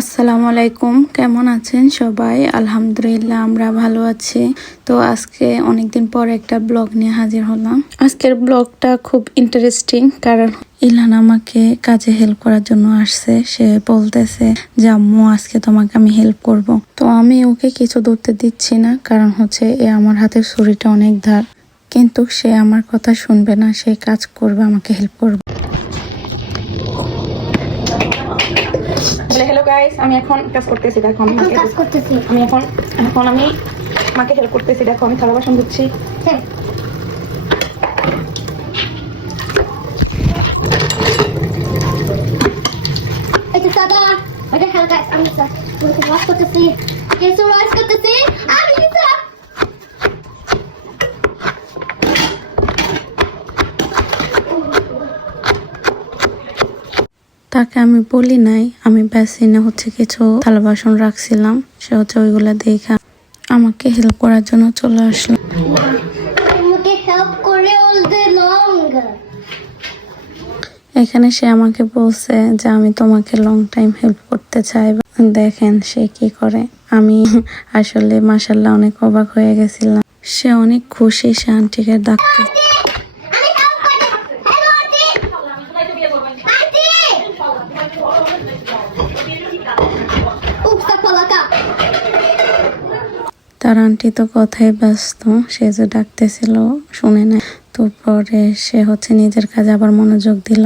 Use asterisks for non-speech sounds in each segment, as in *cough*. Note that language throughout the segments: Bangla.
আসসালামু আলাইকুম। কেমন আছেন সবাই? আলহামদুলিল্লাহ, আমরা ভালো আছি। তো আজকে অনেকদিন পর একটা ব্লগ নিয়ে হাজির হলাম। আজকের ব্লগটা খুব ইন্টারেস্টিং কারণ ইলহান আমাকে কাজে হেল্প করার জন্য আসছে। সে বলতেছে যে, আম্মু, আজকে তোমাকে আমি হেল্প করব। তো আমি ওকে কিছু ধরতে দিচ্ছি না, কারণ হচ্ছে এ আমার হাতের ছুরিটা অনেক ধার। কিন্তু সে আমার কথা শুনবে না, সে কাজ করবে, আমাকে হেল্প করবে। গাইস আমি এখন কাজ করতেছি দেখো আমি কাজ করতেছি। আমি এখন এখন আমি মাকে হেল্প করতেছি দেখো আমি থালা বাসন ধুচ্ছি। হ্যাঁ। এটা সাদা ওটা হালকা আমি ওয়াশ করতেছি। কেসু ওয়াশ করতেছি আমি স্যার তাকে আমি বলি নাই। আমি বেসিনে হচ্ছে কিছু থালা বাসন রাখছিলাম। সে হচ্ছে ওইগুলো দেখা আমাকে হেল্প করার জন্য চলে আসলো। এখানে সে আমাকে বলছে যে আমি তোমাকে লং টাইম হেল্প করতে চাই। দেখেন সে কি করে। আমি *laughs* আসলে মাসাল্লাহ অনেক অবাক হয়ে গেছিলাম। সে অনেক খুশি সে আন্টিকে ডাকতে তার আন্টি তো কথাই ব্যস্ত, সে যে ডাকতেছিল শুনে না তো পরে সে হচ্ছে নিজের কাজে আবার মনোযোগ দিল।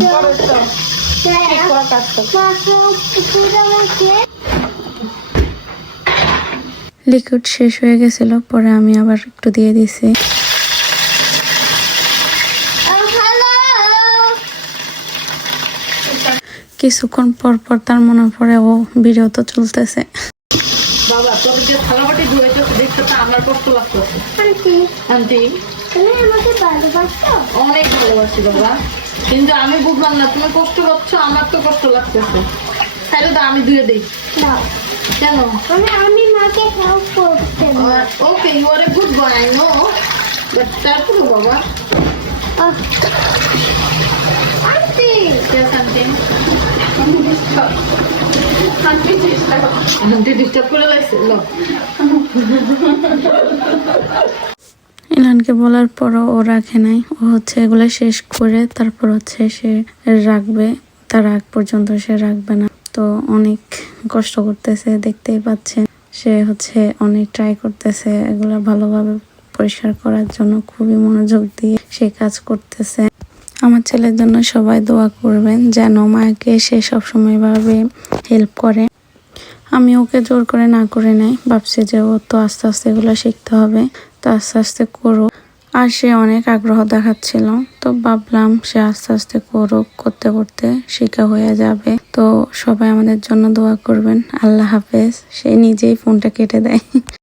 লিকুইড শেষ হয়ে গেছিল, পরে আমি আবার একটু দিয়ে দিছি। কিছুক্ষণ পর পর তার মনে পড়ে, ও, ভিডিও তো চলতেছে। বাবা তোর যে থালাবাটি ধুয়েছে দেখতে তো আমার কষ্ট লাগতেছে আন্টি। অনেক ভালোবাসি বাবা। কিন্তু আমি বুঝলাম না তুমি কষ্ট করছ আমার তো কষ্ট লাগতেছে। তাহলে তো আমি ধুয়ে দিই। কেন? আমি মাকে হেল্প করতে okay you are a good boy I know but তারপরে বাবা? Aunty! Yes, aunty aunty disturb করে লাগছে লো *laughs* ইলানকে বলার পরও ও রাখে নাই। ও হচ্ছে এগুলো শেষ করে তারপর হচ্ছে সে রাখবে। তার আগ পর্যন্ত সে রাখবে না। তো অনেক কষ্ট করতেছে, দেখতেই পাচ্ছেন। সে হচ্ছে অনেক ট্রাই করতেছে এগুলো ভালোভাবে পরিষ্কার করার জন্য, খুবই মনোযোগ দিয়ে সে কাজ করতেছে। আমার ছেলের জন্য সবাই দোয়া করবেন যেন মাকে সে সবসময় ভাবে হেল্প করে। আমি ওকে জোর করে না করে নেই। ভাবছি যে ও তো আস্তে আস্তে এগুলো শিখতে হবে, তো আস্তে আস্তে করুক। আর সে অনেক আগ্রহ দেখাচ্ছিল, তো ভাবলাম সে আস্তে আস্তে করুক, করতে করতে শিখা হয়ে যাবে। তো সবাই আমাদের জন্য দোয়া করবেন। আল্লাহ হাফেজ। সে নিজেই ফোনটা কেটে দেয়।